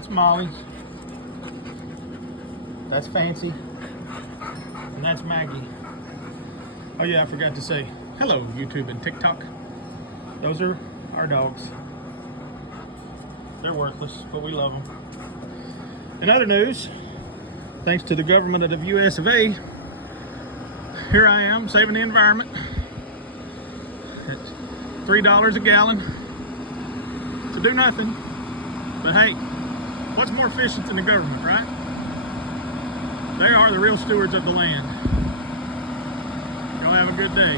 That's Molly. That's Fancy. And that's Maggie. Oh yeah, I forgot to say hello, YouTube and TikTok. Those are our dogs. They're worthless, but we love them. In other news, thanks to the government of the US of A, here I am saving the environment. It's $3 a gallon to do nothing. But hey, what's more efficient than the government, right? They are the real stewards of the land. Y'all have a good day.